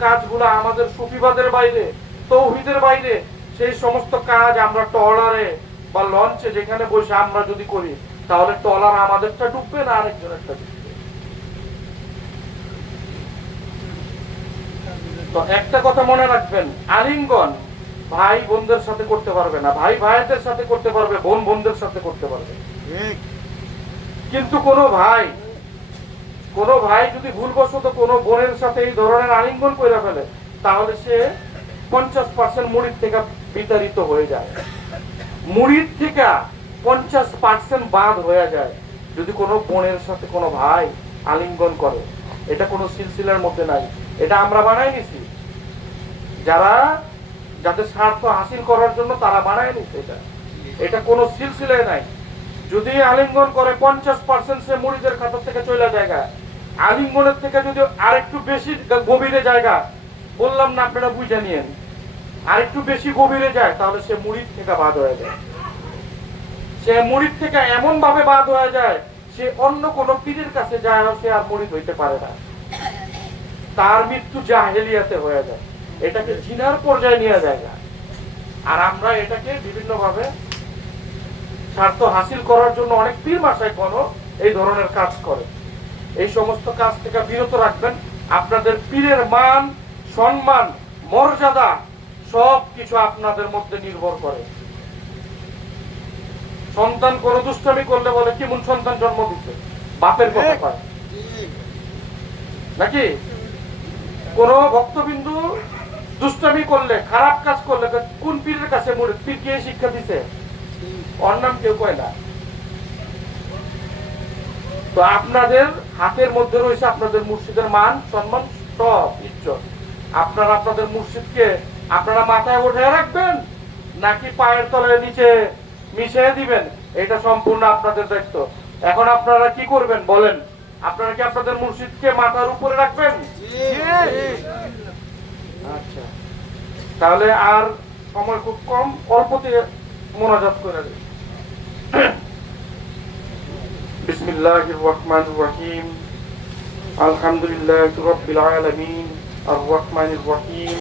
কাজগুলো আমাদের সুফিবাদের বাইরে, তৌহিদের বাইরে, সেই সমস্ত কাজ আমরা ট্রলারে বা লঞ্চে যেখানে বসে আমরা যদি করি, তাহলে ট্রলার আমাদেরটা ডুববে না আরেকজনেরটা ডুববে। তো একটা কথা মনে রাখবেন, আলিঙ্গন ভাই বোনদের সাথে করতে পারবে না, ভাই ভাইদের সাথে করতে পারবে, বোন বোনদের সাথে করতে পারবে। কিন্তু কোনো ভাই যদি ভুলবশত কোনো বোনের সাথে এই ধরনের আলিঙ্গন করে ফেলে, তাহলে সে 50% মুরিদ থেকে বিতাড়িত হয়ে যায়, মুরিদ থেকে 50% বাদ হয়ে যায় যদি কোনো বোনের সাথে কোনো ভাই আলিঙ্গন করে। এটা কোনো সিলসিলার মধ্যে নাই, এটা আমরা বানাই নিছি, যাদের স্বার্থ হাসিল করার জন্য তারা বানায় নিচ্ছে। এটা কোনো সিলসিলায় নাই। যদি আলিঙ্গন করে 50% সে মুরিদের খাতা থেকে চলে জায়গা, আলিঙ্গনের থেকে যদি আরেকটু বেশি গভীরে জায়গা, বললাম না আপনারা বুঝে নিয়েন, আরেকটু বেশি গভীরে যায়, তাহলে সে মুরিদ থেকে বাদ হয়ে যায়। সে মুরিদ থেকে এমন ভাবে বাদ হয়ে যায়, সে অন্য কোন পীরের কাছে যায়, সে আর মুরিদ হইতে পারে না, তার মৃত্যু জাহেলিয়াতে হয়ে যায়, এটাকে জিনার পর্যায়ে নিয়ে যায়। আর আমরা এটাকে বিভিন্ন ভাবে স্বার্থ হাসিল করার জন্য অনেক পীর মাসায় কোনো এই ধরনের কাজ করে। এই সমস্ত কাজ থেকে বিরত রাখবেন। আপনাদের পীরের মান, সম্মান, মর্যাদা সবকিছু আপনাদের মধ্যে নির্ভর করে। সন্তান কোন দুষ্টামি করলে বলে কেমন সন্তান জন্ম দিচ্ছে, বাপের কথা পায় নাকি? কোন ভক্তবিন্দু দুষ্টামি করলে, খারাপ কাজ করলে কোন পীরের কাছে মুরিদ, পীর কে শিক্ষা দিতে? ওর নাম কেউ কয় না। তো আপনাদের হাতের মধ্যে রয়েছে আপনাদের মুর্শিদের মান, সম্মান, সব ইজ্জত। আপনারা আপনাদের মুর্শিদকে আপনারা মাথায় উঠে রাখবেন নাকি পায়ের তলায় নিচে মিশিয়ে দিবেন, এটা সম্পূর্ণ আপনাদের দায়িত্ব। এখন আপনারা কি করবেন বলেন? আপনারা কি আপনাদের মুর্শিদকে মাথার উপরে রাখবেন? আচ্ছা, তাহলে আর সময় খুব কম, অল্পতে মোনাজাত করে দিন। বিসমিল্লাহির রহমানির রহিম, আলহামদুলিল্লাহি রাব্বিল আলামিন, আর রহমানির রহিম।